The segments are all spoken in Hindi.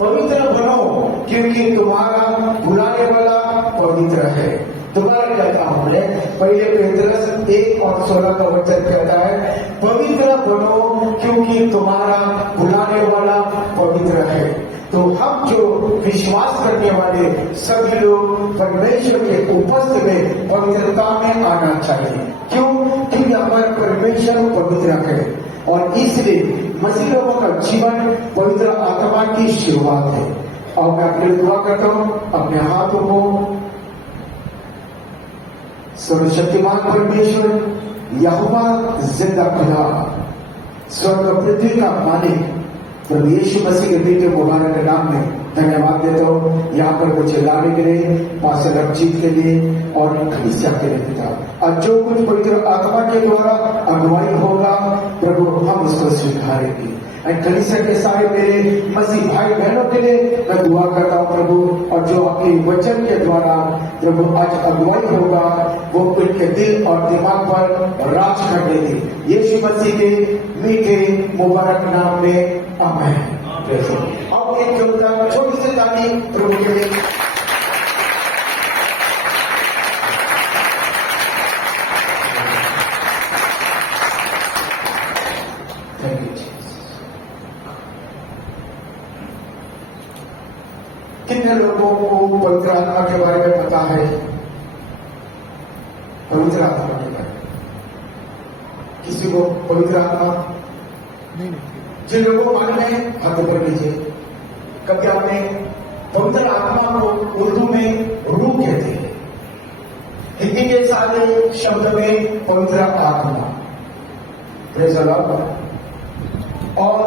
पवित्र बनो क्योंकि तुम्हारा बुलाने वाला पवित्र है। दोबारा कहता हूं मैं, पहले पेतरस 1:16 का वचन कहता है, पवित्र बनो क्योंकि तुम्हारा बुलाने वाला पवित्र है। तो हम जो विश्वास करने वाले सभी लोग परमेश्वर के उपस्थित में पवित्रता में आना चाहिए। क्यों? क्योंकि हमारा परमेश्वर पवित्र है और इसलिए मसीह लोगों का जीवन पवित्र आत्मा की शुरुआत है। और मैं अपने दुआ करता हूं, अपने हाथों को सर्वशक्तिमान परमेश्वर यहोवा जिंदा खुदा स्वर्ग पृथ्वी का मालिक प्रभु यीशु मसीह के बेटे मुबारक के नाम में धन्यवाद देता हूँ यहाँ पर मुझे लाने के लिए, पास्टर रमजीत के लिए और कलीसिया के लिए पिता। और जो कुछ पवित्र आत्मा के द्वारा अगुवाई होगा प्रभु हम उसको स्वीकारेंगे। कलीसिया के सारे मेरे मसीह भाई बहनों के लिए मैं दुआ करता हूँ प्रभु, और जो आपके वचन के द्वारा प्रभु आज अगुवाई होगा वो उनके दिल और दिमाग पर राज कर देगी यीशु मसीह के मीठे मुबारक नाम में, आमीन। अब एक जोरदार छोटी सी ताली प्रभु के लिए। कितने लोगों को पवित्र आत्मा के बारे में पता है? पवित्र आत्मा के बारे में किसी को पवित्र आत्मा नहीं? जिन लोगों को मालूम है हाथ ऊपर लीजिए। कभी आपने पवित्र आत्मा को उर्दू में रूह कहते हैं, हिंदी के सारे शब्द में पवित्र आत्मा। Praise the Lord. और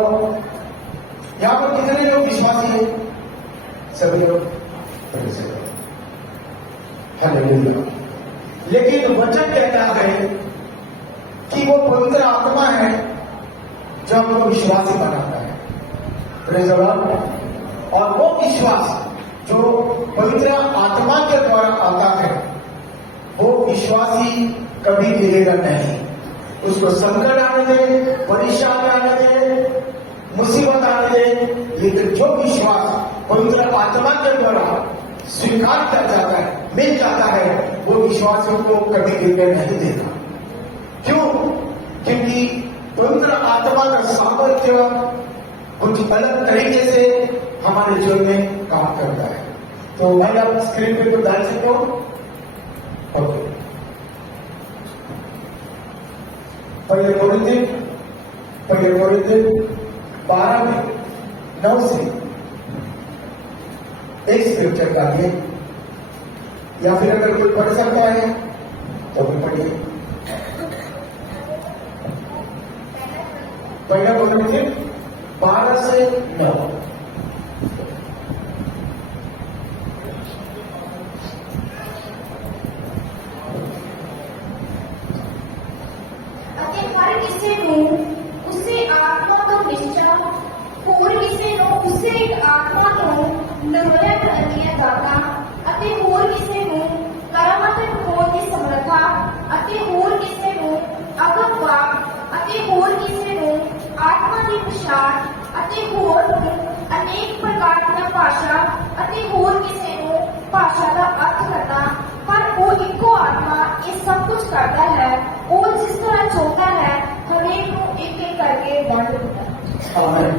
यहां पर कितने लोग विश्वासी हैं? सभी लोग। हालेलुया। लेकिन वचन कहता है कि वो पवित्र आत्मा है जो हमको विश्वासी बनाता है। Praise the Lord. और वो विश्वास जो पवित्र आत्मा के द्वारा आता है वो विश्वासी कभी गिरेगा नहीं। उसको संकट आने दे, परेशानी आने दे, मुसीबत आने दे, लेकिन जो विश्वास पवित्र आत्मा के द्वारा स्वीकार किया जाता है, मिल जाता है, वो विश्वासियों को कभी गिरने नहीं देगा। क्यों? क्योंकि पवित्र आत्मा का सामर्थ्य कुछ अलग तरीके से हमारे जीवन में काम करता है। तो मैं आप स्क्रीन पे तो डाल सकते हो। ओके। पहले कोरिन्थियों 12 में 9 से एक स्क्रिप्चर का है, या फिर अगर कोई पढ़ सकता है तो भी पढ़िए। पहला कोरिन्थियों 12 से 9। अनेक प्रकार की भाषा अति होर किसी को भाषा का अर्थ करना, पर वो इको आत्मा ये सब कुछ करता है। वो जिस तरह चाहता है हरेक को एक एक करके दंड देता है।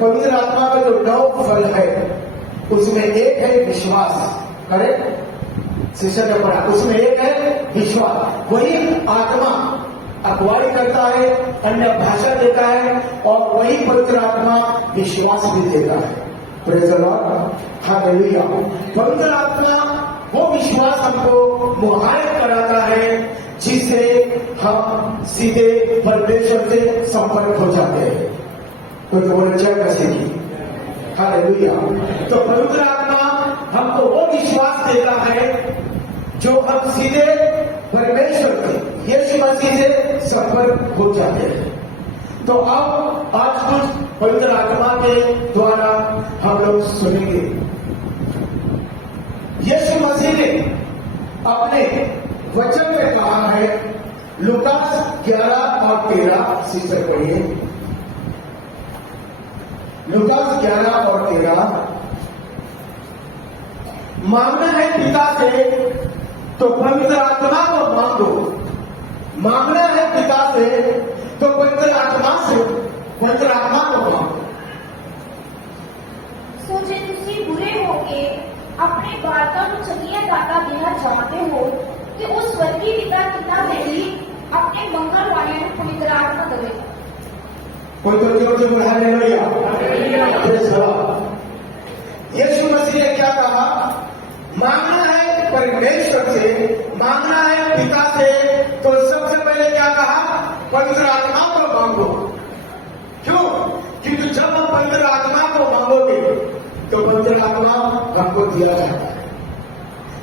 पवित्र आत्मा का जो 9 फल है उसमें एक है विश्वास। करेक्ट? शिष्य ने पढ़ा, उसमें एक है विश्वास। वही आत्मा अगुवाई करता है, अन्य भाषा देता है, और वही पवित्र आत्मा विश्वास भी देता है। Praise the Lord. हालेलुया। पवित्र आत्मा वो विश्वास हमको मुहायत कराता है जिससे हम सीधे परमेश्वर से संपर्क हो जाते हैं। कोई बोले जय मसीह की। हालेलुया। तो पवित्र आत्मा हमको वो विश्वास देता है जो हम सीधे परमेश्वर के यीशु मसीह से संपर्क हो जाते हैं। तो अब आज कुछ पवित्र आत्मा के द्वारा हम लोग सुनेंगे। यीशु मसीह ने अपने वचन में कहा है, लूकास 11 और 13 से पढ़िए। लूकास 11 और 13। मांगना है पिता से तो पवित्र आत्मा को मांगो। मांगना है पिता से तो पवित्र आत्मा को मांगो। सो जे तुसी बुरे होके अपने बालकां ਨੂੰ ਚੰਗੀਆਂ ਦਾਤਾਂ ਦੇਣਾ ਚਾਹੁੰਦੇ ਹੋ ਕਿ ਉਸ ਸਵਰਗੀ ਪਿਤਾ ਕਿੰਨਾ ਨਹੀਂ ਆਪਣੇ ਮੰਗਣ ਵਾਲਿਆਂ ਨੂੰ ਪਵਿੱਤਰ ਆਤਮਾ ਦੇਵੇਗਾ। कोई तो जोर से बोला हालेलुया। यीशु मसीह ने क्या कहा? मांगना है परमेश्वर से, मांगना है पिता से, तो सबसे पहले क्या कहा? पवित्र आत्मा को मांगो। क्यों? क्योंकि जब हम पवित्र आत्मा को मांगोगे तो पवित्र आत्मा हमको दिया जाता है।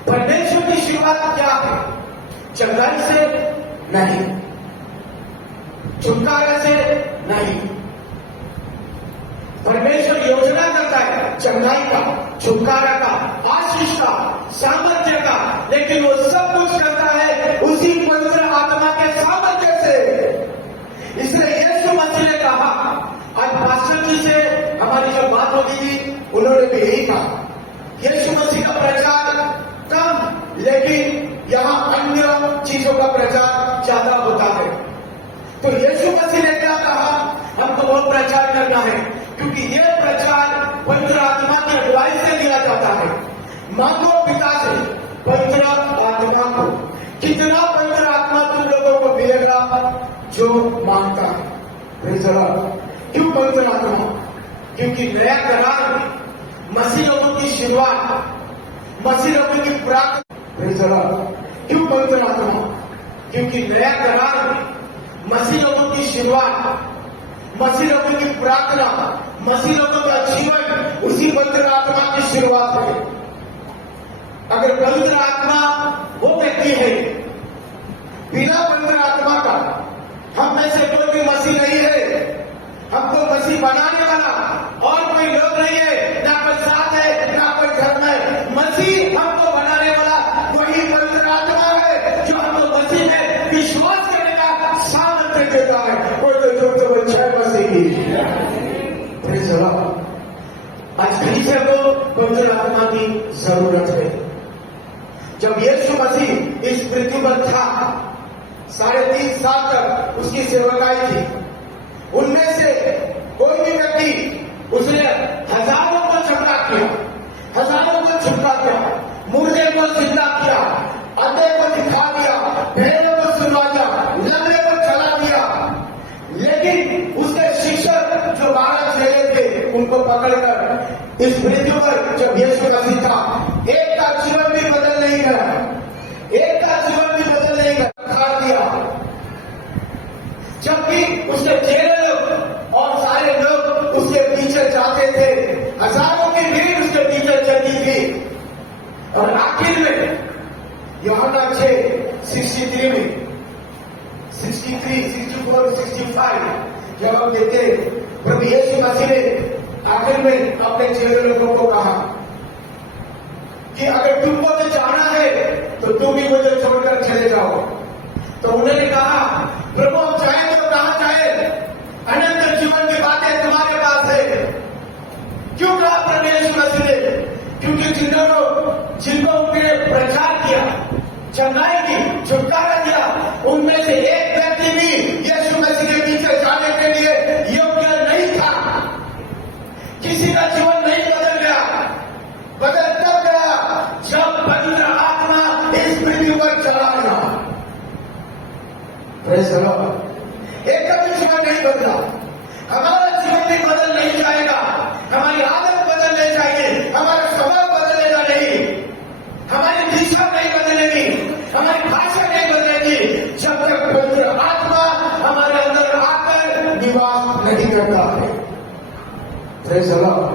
परमेश्वर की शुरुआत क्या है? चंगाई से नहीं, छुटकारे से नहीं। परमेश्वर योजना करता है चंगाई का, छुटकारा का, आशीष का, सामर्थ्य का, लेकिन वो सब कुछ करता है उसी पवित्र आत्मा के सामर्थ्य से। इसलिए यीशु मसीह ने कहा, आज पास्टर जी से हमारी जो बात होती थी उन्होंने भी यही कहा, यीशु मसीह का प्रचार कम, लेकिन यहां अन्य चीजों का प्रचार ज्यादा होता है। तो यीशु मसीह ने क्या कहा? हमको वो प्रचार करना है, क्योंकि ये प्रचार पवित्र आत्मा की अगुवाई से लिया जाता है। मांगो पिता से पवित्र आत्मा को। कितना पवित्र आत्मा तुम लोगों को मिलेगा जो मांगता है। Praise the Lord. क्यों पवित्र आत्मा? क्योंकि नया करार में मसीह लोगों की शुरुआत, मसीह लोगों की प्रार्थना। Praise the Lord. क्यों पवित्र आत्मा? क्योंकि नया करार में मसीह लोगों की शुरुआत, मसीह लोगों की प्रार्थना, मसीह लोगों का जीवन उसी पवित्र आत्मा की शुरुआत है। अगर पवित्र आत्मा वो व्यक्ति है, बिना पवित्र आत्मा का हम में से कोई भी मसीह नहीं है। हमको मसीह बनाने वाला और कोई लोग नहीं है, ना कोई साथ है, ना कोई धर्म है। मसीह हमको बनाने वाला वही पवित्र आत्मा है जो हमको मसीह में विश्वास करने का सामर्थ्य देता है। कोई तो जो बच्चा है मसीह की। Praise the Lord. आज फिर को पवित्र आत्मा की जरूरत है। जब यीशु मसीह इस पृथ्वी पर था, 3.5 साल तक उसकी सेवकाई थी। उनमें से कोई भी व्यक्ति, उसने हजारों को छुटा किया, हजारों को छुटा किया, मुर्दे को जिंदा किया, अंधे को दिखा दिया, भेड़ों को सुनवा दिया, लंगड़े को चला दिया। लेकिन उसके शिक्षक जो 12 चेले थे, उनको पकड़कर इस पृथ्वी पर जब यीशु मसीह था, एक का जीवन भी बदल नहीं गया, एक का जीवन भी बदल नहीं गया, खा दिया। जबकि उसके चेले लोग और सारे लोग उसके पीछे जाते थे, हजारों की भीड़ उसके पीछे चलती थी। और आखिर में यूहन्ना 6:63 में 63, 64, 65 जब हम देखते प्रभु यीशु मसीह ने आखिर में अपने चेले लोगों को कहा कि अगर तुमको तो जाना है तो तुम भी मुझे छोड़कर चले जाओ। तो उन्होंने कहा, प्रभु हम चाहे तो कहां चाहे, अनंत जीवन की बातें तुम्हारे पास है। क्यों कहा प्रभु यीशु मसीह ने? क्योंकि जिनको उनके प्रचार किया, चंगाई की, छुटकारा दिया, उनमें से एक व्यक्ति भी यीशु मसीह के पीछे जाने के लिए योग्य नहीं था। किसी का जीवन नहीं बदल गया। बदल तब गया जब पवित्र आत्मा इस पृथ्वी पर चला गया। Praise the Lord. एक का भी जीवन नहीं बदला। हमारा जीवन भी बदल नहीं जाएगा, हमारी आदत बदलने चाहिए, हमारा स्वभाव बदलेगा नहीं, हमारी दिशा नहीं बदलेगी, हमारी भाषा नहीं बदलेगी, जब तक पवित्र आत्मा हमारे अंदर आकर निवास नहीं करता है। Praise the Lord.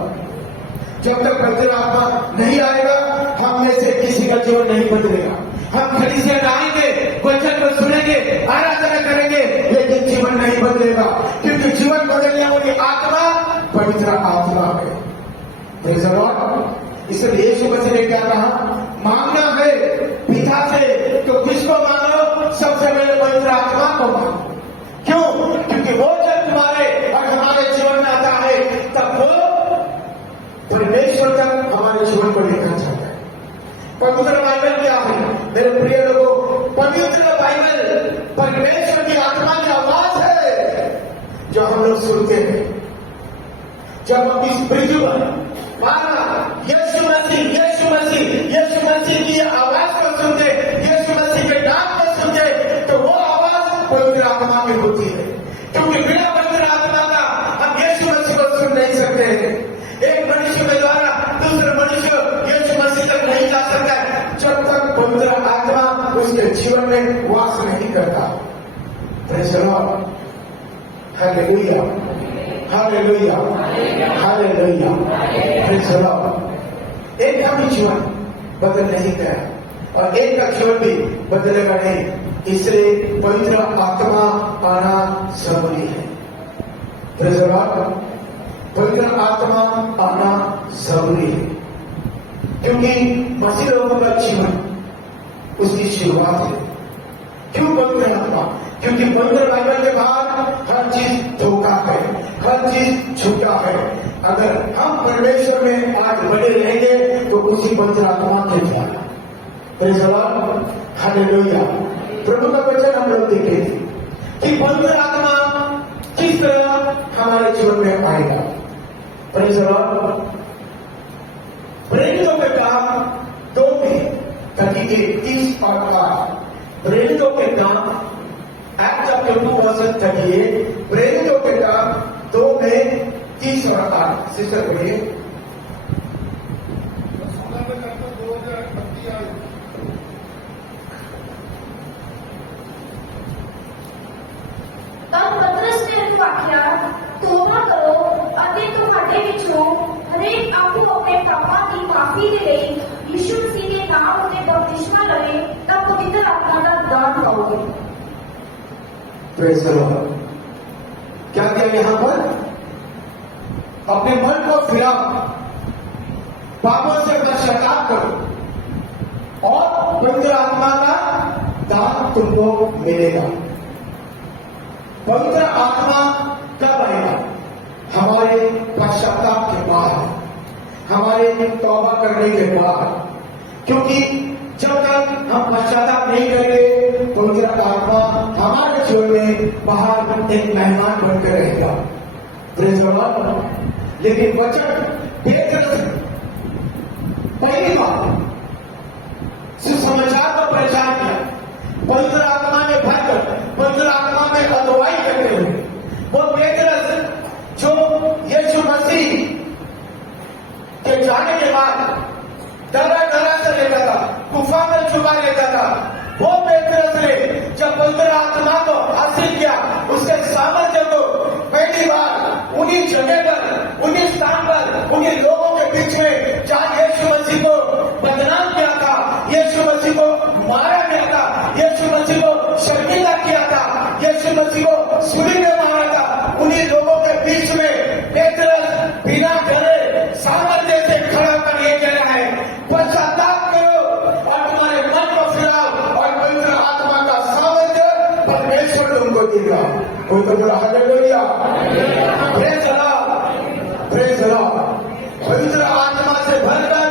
जब तक पवित्र आत्मा नहीं आएगा, हम में से किसी का जीवन नहीं बदलेगा। हम कलीसिया में आएंगे, वचन को सुनेंगे, आराधना करेंगे, लेकिन जीवन नहीं बदलेगा, क्योंकि जीवन बदलने वाली आत्मा पवित्र आत्मा है। Praise the Lord. इसलिए यीशु मसीह ने क्या कहा? मांगना है पिता से तो किसको मांगो? सबसे पहले पवित्र आत्मा को मांगो। क्यों? क्योंकि वो जब तुम्हारे और हमारे जीवन में आता है, तब वो हमारे जीवन को लेकर चलता है। पवित्र बाइबल क्या है मेरे प्रिय लोगों? पवित्र बाइबल परमेश्वर की आत्मा की आवाज है जो हम लोग सुनते हैं जब हम इस पृथ्वी पर माना यीशु मसीह की आवाज को सुनते, यीशु मसीह के नाम को सुनते, तो वो आवाज पवित्र आत्मा में होती है, क्योंकि बिना पवित्र आत्मा का हम यीशु मसीह को सुन नहीं सकते हैं। एक मनुष्य के द्वारा दूसरे मनुष्य यीशु मसीह तक नहीं जा सकता है जब तक पवित्र आत्मा उसके जीवन में वास नहीं करता। Praise the Lord, hallelujah, hallelujah, hallelujah, praise the Lord. एक का भी जीवन बदल नहीं गया और एक का जीवन भी बदलेगा नहीं, इसलिए पवित्र आत्मा आना जरूरी है। प्रेज़ द लॉर्ड, पवित्र आत्मा आना जरूरी है, क्योंकि मसीह लोगों का जीवन उसकी शुरुआत है। क्यों पवित्र आत्मा? क्योंकि पवित्र बाइबल के बाद हर चीज धोखा है, हर चीज झूठा है। अगर हम परमेश्वर में आज बने रहेंगे तो उसी पवित्र आत्मा के द्वारा। Praise the Lord, hallelujah. प्रभु का वचन हम लोग देखेंगे कि पवित्र आत्मा किस तरह हमारे जीवन में आएगा। Praise the Lord. प्रेरितों के काम 2 में कभी 30 और 8, प्रेरितों के काम एक्ट चैप्टर 2 वर्स 38, प्रेरितों के काम 2 में 30 और 8। सिस्टर पढ़िए। तब पतरस ने उनको आख्या, तौबा करो ਅਤੇ ਤੁਹਾਡੇ ਵਿੱਚੋਂ ਹਰੇਕ ਆਪੋ ਆਪਣੇ ਪਾਪਾਂ ਦੀ ਮਾਫੀ ਦੇ ਲਈ ਯਿਸੂ ਮਸੀਹ ਦੇ ਨਾਮ ਉਤੇ ਬਪਤਿਸਮਾ ਲਵੇ ਤਾਂ ਪਵਿੱਤਰ ਆਤਮਾ ਦਾ ਦਾਨ ਪਾਓਗੇ। Praise the Lord. क्या किया यहां पर? अपने मन को फिराओ, पापों से पश्चाताप करो और पवित्र आत्मा का दान तुमको मिलेगा। पवित्र आत्मा कब आएगा? हमारे पश्चाताप के बाद, हमारे तौबा करने के बाद, क्योंकि जब तक हम पश्चाताप नहीं करेंगे पवित्र आत्मा हमारे जीवन में बाहर एक मेहमान बनकर रहेगा। Praise the Lord. लेकिन वचन पेत्रस पहली बार सुसमाचार का प्रचार किया, पवित्र आत्मा में भरकर, पवित्र आत्मा में अगुवाई करते हुए, वो पेत्रस जो यीशु मसीह के जाने के बाद डरा से लेता था, गुफा में छुपा लेता था, वो पेत्रस ने जब पवित्र आत्मा को हासिल किया, उसके सामर्थ्य को पहली बार उन्हीं जगह पर, उन्हीं स्थान पर, उन्हीं लोगों के बीच में जहां यीशु मसीह को बदनाम किया था, यीशु मसीह को मारा गया था, यीशु मसीह को शर्मिंदा किया था, यीशु मसीह को सूली में मारा था, उन्हीं लोगों के बीच में पेत्रस बिना डरे सामर्थ्य से खड़ा कर ये कह रहा है, पश्चाताप करो और तुम्हारे मन को फिराओ और पवित्र आत्मा का सामर्थ्य परमेश्वर तुमको देगा। कोई तो बोला hallelujah, praise the Lord, praise the Lord. पवित्र आत्मा से भरकर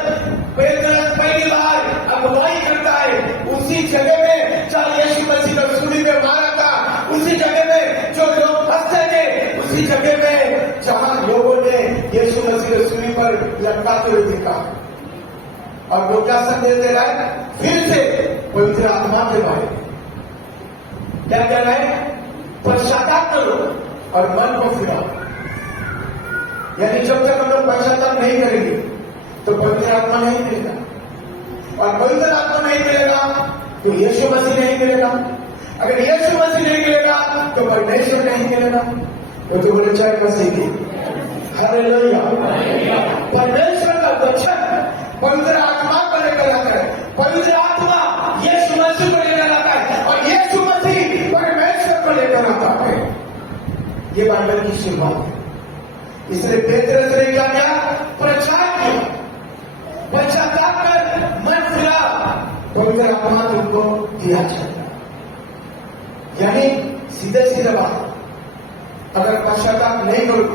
पेत्रस पहली बार अगुवाई करता है उसी जगह में जहां यीशु मसीह को सूली में मारा था, उसी जगह में जो लोग हंसते थे, उसी जगह में जहां लोगों ने यीशु मसीह को सूली पर लटकाते हुए देखा। और वो क्या संदेश दे रहा है? फिर से पवित्र आत्मा के बारे में क्या कह रहा है? पश्चाताप करो और मन को फिराओ। यानी जब तक हम लोग पश्चाताप नहीं करेंगे तो पवित्र आत्मा नहीं मिलेगा, और पवित्र आत्मा नहीं मिलेगा तो यीशु मसीह नहीं मिलेगा। अगर यीशु मसीह नहीं मिलेगा तो परमेश्वर नहीं मिलेगा। तो बोले चाहे मसीह की हालेलुया। परमेश्वर का वचन पवित्र आत्मा को लेकर आता है, पवित्र आत्मा यीशु मसीह को लेकर आता है और यीशु मसीह परमेश्वर को लेकर आता है। ये बाइबल की शुरुआत है। इसलिए पेत्रस ने क्या किया? प्रचार किया, पश्चाताप कर मन फिरा, पवित्र आत्मा तुमको दिया जाएगा। यानी सीधे सीधे बात, अगर पश्चाताप नहीं करोगे